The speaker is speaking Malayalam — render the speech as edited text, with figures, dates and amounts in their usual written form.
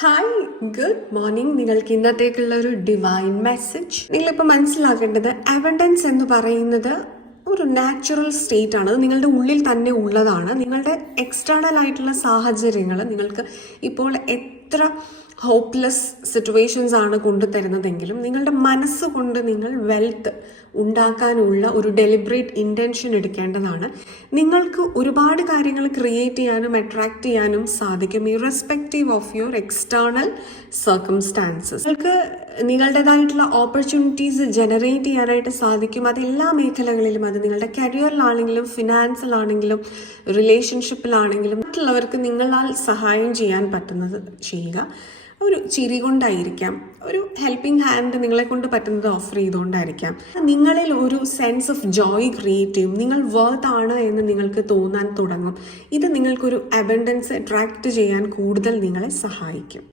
Hi, good morning. നിങ്ങൾക്ക് ഇന്നത്തേക്കുള്ള ഒരു ഡിവൈൻ മെസ്സേജ്. നിങ്ങളിപ്പോൾ മനസ്സിലാക്കേണ്ടത് അബണ്ടൻസ് എന്ന് പറയുന്നത് ഒരു നാച്ചുറൽ സ്റ്റേറ്റ് ആണ്. നിങ്ങളുടെ ഉള്ളിൽ തന്നെ ഉള്ളതാണ്. നിങ്ങളുടെ എക്സ്റ്റേണൽ ആയിട്ടുള്ള സാഹചര്യങ്ങൾ നിങ്ങൾക്ക് ഇപ്പോൾ എത്ര ഹോപ്പ്ലെസ് സിറ്റുവേഷൻസ് ആണ് കൊണ്ടുതരുന്നതെങ്കിലും നിങ്ങളുടെ മനസ്സുകൊണ്ട് നിങ്ങൾ വെൽത്ത് ഉണ്ടാക്കാനുള്ള ഒരു ഡെലിബറേറ്റ് ഇൻറ്റൻഷൻ എടുക്കേണ്ടതാണ്. നിങ്ങൾക്ക് ഒരുപാട് കാര്യങ്ങൾ ക്രിയേറ്റ് ചെയ്യാനും അട്രാക്ട് ചെയ്യാനും സാധിക്കും, irrespective of your external circumstances. നിങ്ങൾക്ക് നിങ്ങളുടേതായിട്ടുള്ള ഓപ്പർച്യൂണിറ്റീസ് ജനറേറ്റ് ചെയ്യാനായിട്ട് സാധിക്കും. അത് എല്ലാ മേഖലകളിലും, അത് നിങ്ങളുടെ കരിയറിലാണെങ്കിലും ഫിനാൻസിലാണെങ്കിലും റിലേഷൻഷിപ്പിലാണെങ്കിലും മറ്റുള്ളവർക്ക് നിങ്ങളാൽ സഹായം ചെയ്യാൻ പറ്റുന്നത് ചെയ്യുക. ഒരു ചിരി കൊണ്ടായിരിക്കാം, ഒരു ഹെൽപ്പിംഗ് ഹാൻഡ് നിങ്ങളെ കൊണ്ട് പറ്റുന്നത് ഓഫർ ചെയ്തുകൊണ്ടായിരിക്കാം. നിങ്ങളിൽ ഒരു സെൻസ് ഓഫ് ജോയ് ക്രിയേറ്റ് ചെയ്യും. നിങ്ങൾ വർത്ത് ആണ് എന്ന് നിങ്ങൾക്ക് തോന്നാൻ തുടങ്ങും. ഇത് നിങ്ങൾക്കൊരു അബണ്ടൻസ് അട്രാക്ട് ചെയ്യാൻ കൂടുതൽ നിങ്ങളെ സഹായിക്കും.